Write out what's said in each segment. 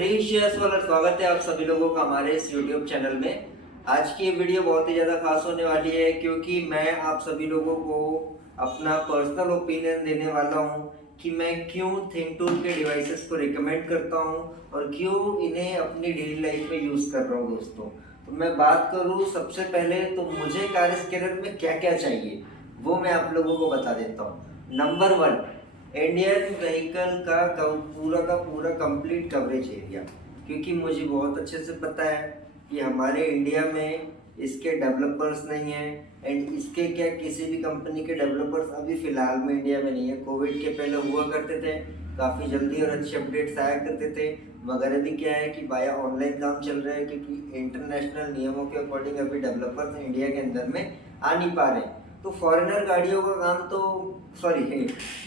हरीश यशवाल, स्वागत है आप सभी लोगों का हमारे इस YouTube चैनल में। आज की ये वीडियो बहुत ही ज़्यादा खास होने वाली है क्योंकि मैं आप सभी लोगों को अपना पर्सनल ओपिनियन देने वाला हूँ कि मैं क्यों थिंक टूल के डिवाइसेस को रिकमेंड करता हूँ और क्यों इन्हें अपनी डेली लाइफ में यूज़ कर रहा हूँ दोस्तों। तो मैं बात करूँ सबसे पहले तो मुझे कार स्कैनर में क्या क्या चाहिए वो मैं आप लोगों को बता देता हूँ। नंबर 1, इंडियन व्हीकल का पूरा कंप्लीट कवरेज एरिया, क्योंकि मुझे बहुत अच्छे से पता है कि हमारे इंडिया में इसके डेवलपर्स नहीं हैं एंड इसके क्या किसी भी कंपनी के डेवलपर्स अभी फ़िलहाल में इंडिया में नहीं है। कोविड के पहले हुआ करते थे, काफ़ी जल्दी और अच्छे अपडेट्स आया करते थे, मगर अभी क्या है कि बाया ऑनलाइन काम चल रहा है क्योंकि इंटरनेशनल नियमों के अकॉर्डिंग अभी डेवलपर्स इंडिया के अंदर में आ नहीं पा रहे। तो फॉरेनर गाड़ियों का काम तो सॉरी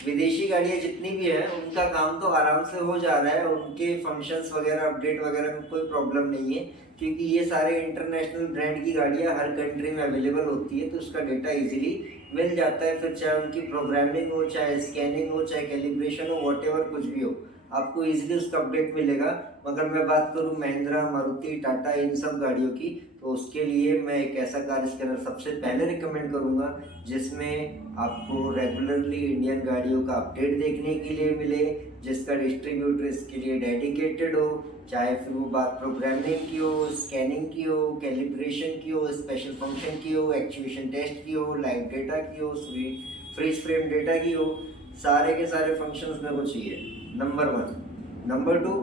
विदेशी गाड़ियाँ जितनी भी है उनका काम तो आराम से हो जा रहा है, उनके फंक्शंस वगैरह अपडेट वगैरह में कोई प्रॉब्लम नहीं है क्योंकि ये सारे इंटरनेशनल ब्रांड की गाड़ियाँ हर कंट्री में अवेलेबल होती है, तो उसका डेटा इजीली मिल जाता है। फिर चाहे उनकी प्रोग्रामिंग हो, चाहे स्कैनिंग हो, चाहे कैलिब्रेशन हो, वॉटेवर कुछ भी हो, आपको इजीली उसका अपडेट मिलेगा। मगर मैं बात करूँ महिंद्रा, मारुति, टाटा इन सब गाड़ियों की, तो उसके लिए मैं एक ऐसा कार स्कैनर सबसे पहले रिकमेंड करूँगा जिसमें आपको रेगुलरली इंडियन गाड़ियों का अपडेट देखने के लिए मिले, जिसका डिस्ट्रीब्यूटर इसके लिए डेडिकेटेड हो, चाहे फिर वो बात प्रोग्रामिंग की हो, स्कैनिंग की हो, कैलिब्रेशन की हो, स्पेशल फंक्शन की हो, एक्चुएशन टेस्ट की हो, लाइव डेटा की हो, फ्रीज फ्रेम डेटा की हो, सारे के सारे फंक्शंस मेरे को चाहिए। नंबर 1। नंबर 2,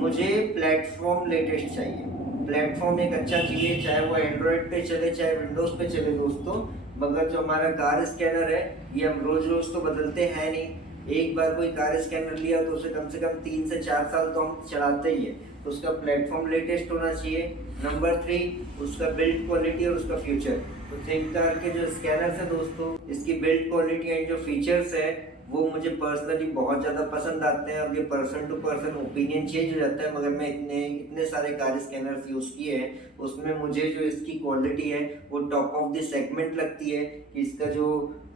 मुझे प्लेटफॉर्म लेटेस्ट चाहिए। प्लेटफॉर्म एक अच्छा चाहिए, चाहे वो एंड्रॉयड पे चले चाहे विंडोज़ पे चले दोस्तों, मगर जो हमारा कार स्कैनर है ये हम रोज़ रोज़ तो बदलते हैं नहीं। एक बार कोई कार स्कैनर लिया तो उसे कम से कम 3 से 4 साल तो हम चलाते ही है, तो उसका प्लेटफॉर्म लेटेस्ट होना चाहिए। नंबर 3, उसका बिल्ड क्वालिटी और उसका फ्यूचर। तो थिंक कार के जो स्कैनर्स है दोस्तों, इसकी बिल्ड क्वालिटी एंड जो फीचर्स है वो मुझे पर्सनली बहुत ज़्यादा पसंद आते हैं। अब ये person to person opinion change हो जाता है, मगर मैं इतने इतने सारे कार स्कैनर्स यूज़ किए हैं उसमें मुझे जो इसकी क्वालिटी है वो टॉप ऑफ द सेगमेंट लगती है कि इसका जो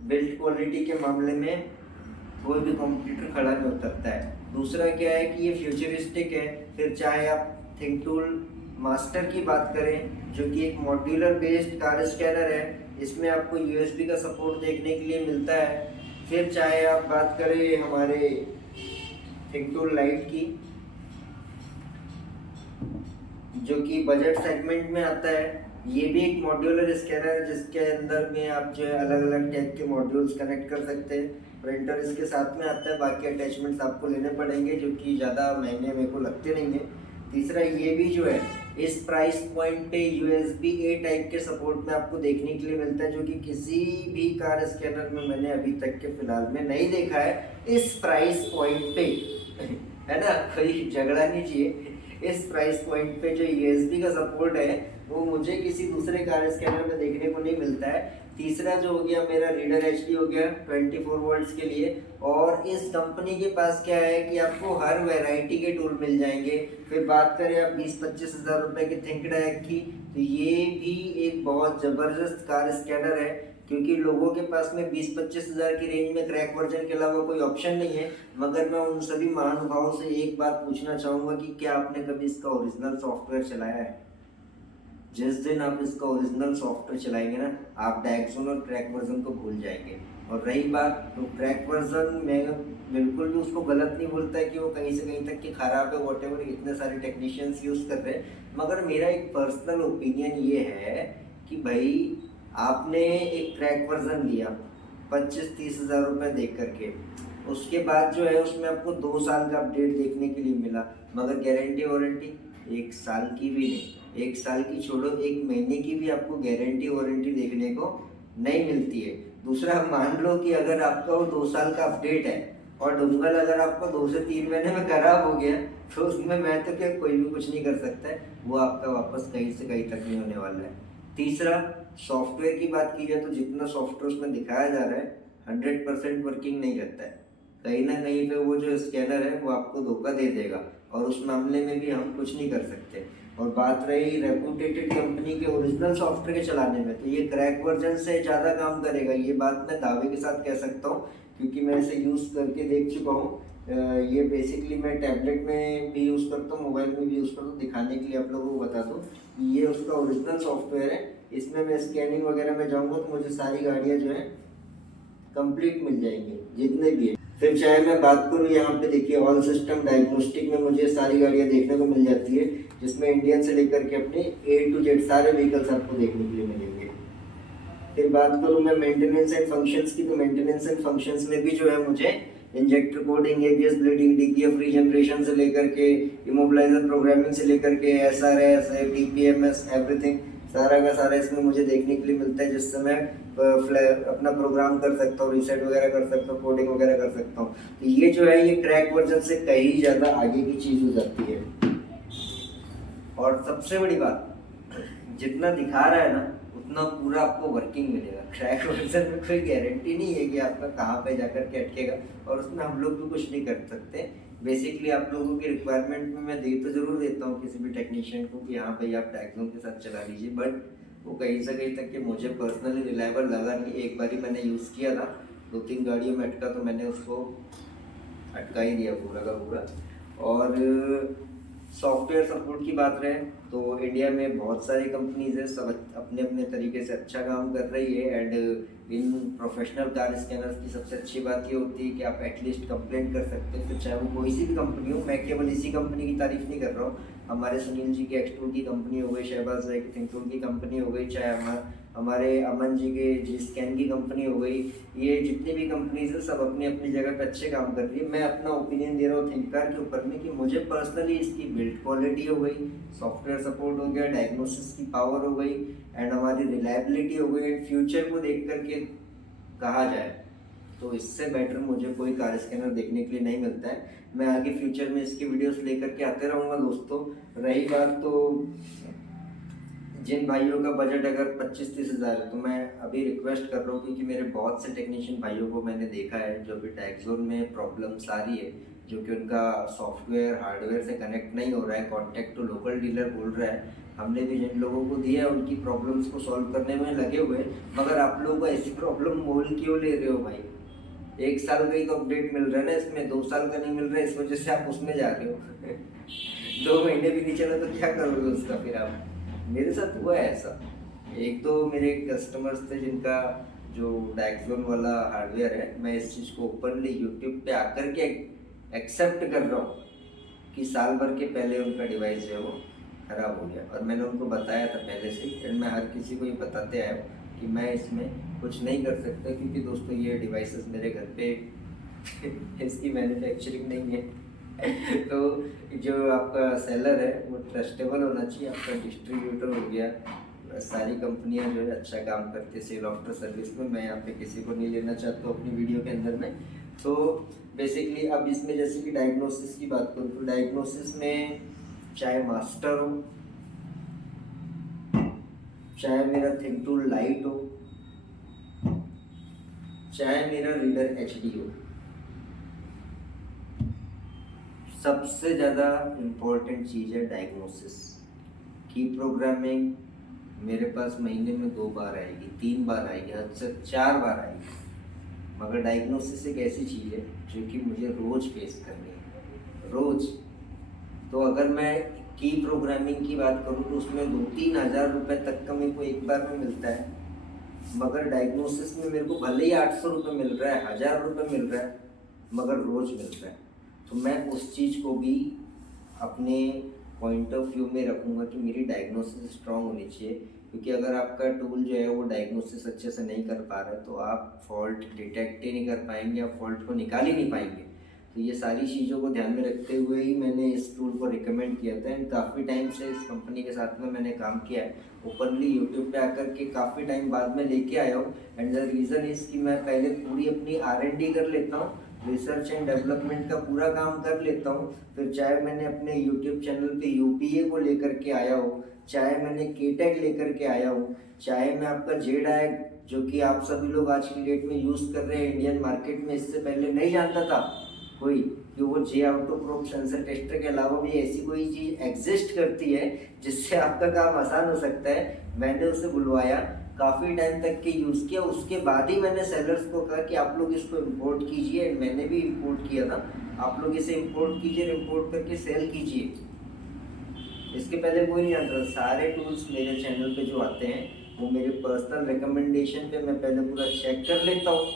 बिल्ड क्वालिटी के मामले में कोई भी कॉम्पिटिटर खड़ा नहीं उतरता है। दूसरा क्या है कि ये फ्यूचरिस्टिक है। फिर चाहे आप थिंक टूल मास्टर की बात करें जो कि एक मॉड्यूलर बेस्ड कार स्कैनर है, इसमें आपको यूएसबी का सपोर्ट देखने के लिए मिलता है। फिर चाहे आप बात करें हमारे थिंक टूल लाइट की जो कि बजट सेगमेंट में आता है, ये भी एक मॉड्यूलर स्कैनर है जिसके अंदर में आप जो है अलग अलग टाइप के मॉड्यूल्स कनेक्ट कर सकते हैं। प्रिंटर इसके साथ में आता है, बाकी अटैचमेंट्स आपको लेने पड़ेंगे जो कि ज़्यादा महंगे मेरे को लगते नहीं है। तीसरा ये भी जो है इस प्राइस पॉइंट पे USB A टाइप के सपोर्ट में आपको देखने के लिए मिलता है, जो कि किसी भी कार स्कैनर में मैंने अभी तक के फिलहाल में नहीं देखा है इस प्राइस पॉइंट पे है ना, कोई झगड़ा नहीं चाहिए। इस प्राइस पॉइंट पे जो USB का सपोर्ट है वो मुझे किसी दूसरे कार स्कैनर में देखने को नहीं मिलता है। तीसरा जो हो गया मेरा रीडर HD हो गया 24 वोल्ट्स के लिए, और इस कंपनी के पास क्या है कि आपको हर वैरायटी के टूल मिल जाएंगे। फिर बात करें आप 20-25 हज़ार रुपये के थिंक टैग की, तो ये भी एक बहुत ज़बरदस्त कार स्कैनर है क्योंकि लोगों के पास में 20-25 हज़ार की रेंज में क्रैक वर्जन के अलावा कोई ऑप्शन नहीं है। मगर मैं उन सभी महानुभावों से एक बात पूछना चाहूँगा कि क्या आपने कभी इसका ओरिजिनल सॉफ्टवेयर चलाया है? जिस दिन आप इसका ओरिजिनल सॉफ्टवेयर चलाएंगे ना, आप डैगजोन और क्रैक वर्जन को भूल जाएंगे। और रही बात तो क्रैक वर्जन, मैं बिल्कुल भी उसको गलत नहीं बोलता है कि वो कहीं से कहीं तक कि ख़राब है, वॉटेवर इतने सारे टेक्नीशियंस यूज़ कर रहे हैं, मगर मेरा एक पर्सनल ओपिनियन ये है कि भाई आपने एक क्रैक वर्जन लिया 25-30 हज़ार रुपये दे करके, उसके बाद जो है उसमें आपको 2 साल का अपडेट देखने के लिए मिला, मगर गारंटी वारंटी 1 साल की भी नहीं। 1 साल की छोड़ो, 1 महीने की भी आपको गारंटी वारंटी देखने को नहीं मिलती है। दूसरा, मान लो कि अगर आपका वो 2 साल का अपडेट है और डुंगल अगर आपका 2 से 3 महीने में खराब हो गया तो उसमें मैं तो क्या कोई भी कुछ नहीं कर सकता है, वो आपका वापस कहीं से कहीं तक नहीं होने वाला है। तीसरा, सॉफ्टवेयर की बात की जाए तो जितना सॉफ्टवेयर उसमें दिखाया जा रहा है 100% वर्किंग नहीं रहता है। कहीं ना कहीं पे वो जो स्कैनर है वो आपको धोखा दे देगा और उस मामले में भी हम कुछ नहीं कर सकते। और बात रही रेपुटेटेड कंपनी के ओरिजिनल सॉफ्टवेयर के चलाने में, तो ये क्रैक वर्जन से ज़्यादा काम करेगा, ये बात मैं दावे के साथ कह सकता हूँ, क्योंकि मैं इसे यूज़ करके देख चुका हूँ। ये बेसिकली मैं टैबलेट में भी यूज़ करता हूँ, मोबाइल में भी यूज़ करता हूँ। दिखाने के लिए आप लोगों को बता दूँ, ये उसका ओरिजिनल सॉफ्टवेयर है। इसमें मैं स्कैनिंग वगैरह में जाऊँगा तो मुझे सारी गाड़ियाँ जो है कंप्लीट मिल जाएंगी, जितने भी है। फिर चाहे मैं बात करूँ, यहाँ पे देखिए ऑल सिस्टम डायग्नोस्टिक में मुझे सारी गाड़ियाँ देखने को मिल जाती है, जिसमें इंडियन से लेकर के अपने A to Z सारे व्हीकल्स आपको देखने के लिए मिलेंगे। फिर बात करूँ मैं मेंटेनेंस एंड फंक्शंस की, तो मेंटेनेंस एंड फंक्शंस में भी जो है मुझे injector coding, ABS bleeding, DPF regeneration से लेकर के इमोबिलाइजर प्रोग्रामिंग से लेकर के एसआरएस, डीपीएमएस, एवरीथिंग सारा का सारा इसमें मुझे देखने के लिए मिलता है, जिससे मैं अपना प्रोग्राम कर सकता हूँ, रीसेट वगैरह कर सकता हूँ, कोडिंग वगैरह कर सकता हूँ। तो ये जो है ये क्रैक वर्जन से कहीं ज़्यादा आगे की चीज़ हो जाती है। और सबसे बड़ी बात, जितना दिखा रहा है ना उतना पूरा आपको वर्किंग मिलेगा। क्रैक वर्जन में कोई गारंटी नहीं है कि आपका कहाँ पे जाकर के अटकेगा, और उसमें हम लोग भी कुछ नहीं कर सकते। बेसिकली आप लोगों की रिक्वायरमेंट में मैं दे तो जरूर देता हूँ किसी भी टेक्नीशियन को कि हाँ भाई आप डायग्नोम के साथ चला लीजिए, बट वो कहीं से कहीं तक कि मुझे पर्सनली रिलायबल लगा नहीं। एक बार ही मैंने यूज़ किया था, 2-3 गाड़ियों में अटका, तो मैंने उसको अटका ही दिया पूरा का पूरा। और सॉफ्टवेयर सपोर्ट की बात रहे तो इंडिया में बहुत सारी कंपनीज है, सब अपने अपने तरीके से अच्छा काम कर रही है। And in professional car scanners की सबसे अच्छी बात ये होती है कि आप एटलीस्ट कंप्लेंट कर सकते हैं, फिर चाहे वो कोई सी भी कंपनी हो। मैं केवल इसी कंपनी की तारीफ नहीं कर रहा हूँ, हमारे सुनील जी की एक्सटूल की कंपनी हो गई, शहबाज भाई की थिंकटूल की कंपनी हो गई, चाहे हमारे अमन जी के जी स्कैन की कंपनी हो गई, ये जितनी भी कंपनीज है सब अपनी अपनी जगह पे अच्छे काम कर रही है। मैं अपना ओपिनियन दे रहा हूँ थिंककार के ऊपर में कि मुझे पर्सनली इसकी बिल्ड क्वालिटी हो गई, सॉफ्टवेयर सपोर्ट हो गया, डायग्नोसिस की पावर हो गई, एंड हमारी रिलायबिलिटी हो गई, एंड फ्यूचर को देख करके कहा जाए तो इससे बेटर मुझे कोई कार स्कैनर देखने के लिए नहीं मिलता है। मैं आगे फ्यूचर में इसकी वीडियोस लेकर के आते रहूँगा दोस्तों। रही बात तो जिन भाइयों का बजट अगर 25-30 हज़ार है, तो मैं अभी रिक्वेस्ट कर रहा हूँ, क्योंकि मेरे बहुत से टेक्नीशियन भाइयों को मैंने देखा है जो भी टैक्सोन में प्रॉब्लम्स आ रही है, जो कि उनका सॉफ्टवेयर हार्डवेयर से कनेक्ट नहीं हो रहा है, कॉन्टैक्ट टू लोकल डीलर बोल रहा है। हमने भी जिन लोगों को दिया है उनकी प्रॉब्लम्स को सॉल्व करने में लगे हुए, मगर आप लोगों को ऐसी प्रॉब्लम मोल क्यों ले रहे हो भाई? 1 साल का ही तो अपडेट मिल रहा है ना इसमें, 2 साल का नहीं मिल रहा है, इस वजह से आप उसमें जा रहे हो। 2 महीने भी नहीं चला तो क्या करोगे उसका फिर आप? मेरे साथ हुआ है ऐसा। एक तो मेरे कस्टमर्स थे जिनका जो डायक्लोन वाला हार्डवेयर है, मैं इस चीज़ को ओपनली यूट्यूब पे आकर के एक्सेप्ट कर रहा हूँ कि साल भर के पहले उनका डिवाइस जो है वो ख़राब हो गया, और मैंने उनको बताया था पहले से। एंड मैं हर किसी को ये बताते आया हूँ कि मैं इसमें कुछ नहीं कर सकता, क्योंकि दोस्तों ये डिवाइसेस मेरे घर पे इसकी मैन्युफैक्चरिंग नहीं है। तो जो आपका सेलर है वो ट्रस्टेबल होना चाहिए, आपका डिस्ट्रीब्यूटर हो गया, सारी कंपनियां जो है अच्छा काम करती है सेल आफ्टर सर्विस में। मैं यहाँ पे किसी को नहीं लेना चाहता हूँ अपनी वीडियो के अंदर में। तो बेसिकली अब इसमें जैसे कि डायग्नोसिस की बात करूँ, तो डायग्नोसिस में चाहे मास्टर हो, चाहे मेरा थिंकटूल लाइट हो, चाहे मेरा रीडर HD हो, सबसे ज़्यादा इम्पोर्टेंट चीज़ है डायग्नोसिस की। प्रोग्रामिंग मेरे पास महीने में 2 बार आएगी, 3 बार आएगी, हद से 4 बार आएगी, मगर डायग्नोसिस एक ऐसी चीज़ है जो कि मुझे रोज़ फेस करनी है, रोज़। तो अगर मैं की प्रोग्रामिंग की बात करूँ तो उसमें 2-3 हज़ार रुपये तक का मेरे को एक बार में मिलता है, मगर डायग्नोसिस में मेरे को भले ही 800 रुपये मिल रहा है, 1000 रुपये मिल रहा है, मगर रोज़ मिल रहा है। तो मैं उस चीज़ को भी अपने पॉइंट ऑफ व्यू में रखूँगा कि मेरी डायग्नोसिस स्ट्रांग होनी चाहिए, क्योंकि अगर आपका टूल जो है वो डायग्नोसिस अच्छे से नहीं कर पा रहा है तो आप फॉल्ट डिटेक्ट ही नहीं कर पाएंगे, आप फॉल्ट को निकाल ही नहीं पाएंगे। तो ये सारी चीज़ों को ध्यान में रखते हुए ही मैंने इस टूल को रिकमेंड किया था, एंड काफ़ी टाइम से इस कंपनी के साथ में मैंने काम किया है। ओपनली यूट्यूब पे आकर के काफ़ी टाइम बाद में लेके आया हूँ, एंड द रीज़न इज़ कि मैं पहले पूरी अपनी R&D कर लेता हूँ, रिसर्च एंड डेवलपमेंट का पूरा काम कर लेता हूँ। फिर चाहे मैंने अपने यूट्यूब चैनल पे UPA को लेकर के आया हो, चाहे मैंने KTEC लेकर के आया हूँ, चाहे मैं आपका JEDI जो कि आप सभी लोग आज की डेट में यूज़ कर रहे हैं इंडियन मार्केट में, इससे पहले नहीं जानता था, कोई कि वो जे ऑटो प्रोब सेंसर टेस्टर के अलावा भी ऐसी कोई चीज़ एग्जिस्ट करती है जिससे आपका काम आसान हो सकता है। मैंने उसे बुलवाया, काफ़ी टाइम तक के यूज़ किया, उसके बाद ही मैंने सेलर्स को कहा कि आप लोग इसको इंपोर्ट कीजिए। मैंने भी इंपोर्ट किया था, आप लोग इसे इंपोर्ट कीजिए, इंपोर्ट करके सेल कीजिए। इसके पहले कोई नहीं जानता। सारे टूल्स मेरे चैनल पे जो आते हैं वो मेरे पर्सनल रिकमेंडेशन पे मैं पहले पूरा चेक कर लेता हूँ,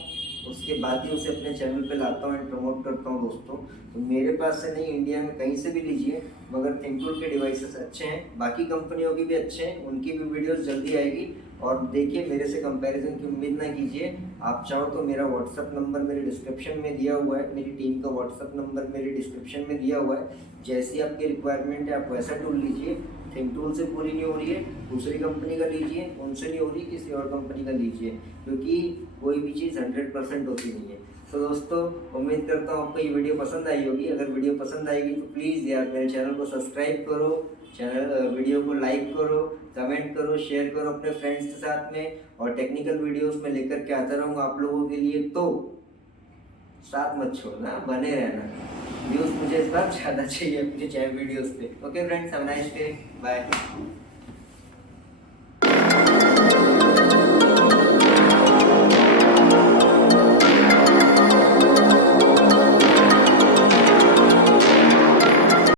उसके बाद ही उसे अपने चैनल पे लाता हूँ एंड प्रमोट करता हूँ दोस्तों। तो मेरे पास से नहीं, इंडिया में कहीं से भी लीजिए, मगर थिंकटूल के डिवाइसेस अच्छे हैं, बाकी कंपनियों के भी अच्छे हैं, उनकी भी वीडियोस जल्दी आएगी। और देखिए, मेरे से कंपैरिजन की उम्मीद ना कीजिए। आप चाहो तो मेरा व्हाट्सअप नंबर मेरे डिस्क्रिप्शन में दिया हुआ है, मेरी टीम का व्हाट्सअप नंबर मेरे डिस्क्रिप्शन में दिया हुआ है। जैसी आपकी रिक्वायरमेंट है आप वैसा टूल लीजिए। थिंकटूल से पूरी नहीं हो रही है, दूसरी कंपनी का लीजिए, उनसे नहीं हो रही किसी और कंपनी का लीजिए, क्योंकि कोई भी चीज़ 100% होती नहीं है। तो दोस्तों, उम्मीद करता हूँ आपको ये वीडियो पसंद आई होगी। अगर वीडियो पसंद आएगी तो प्लीज़ यार मेरे चैनल को सब्सक्राइब करो, वीडियो को लाइक करो, कमेंट करो, शेयर करो अपने फ्रेंड्स के साथ में, और टेक्निकल वीडियोस में लेकर के आता रहूँगा आप लोगों के लिए। तो साथ मत छोड़ना, बने रहना। व्यूज़ मुझे इस बार ज़्यादा चाहिए अपने चैनल वीडियोस पे। Okay friends, have a nice day, bye.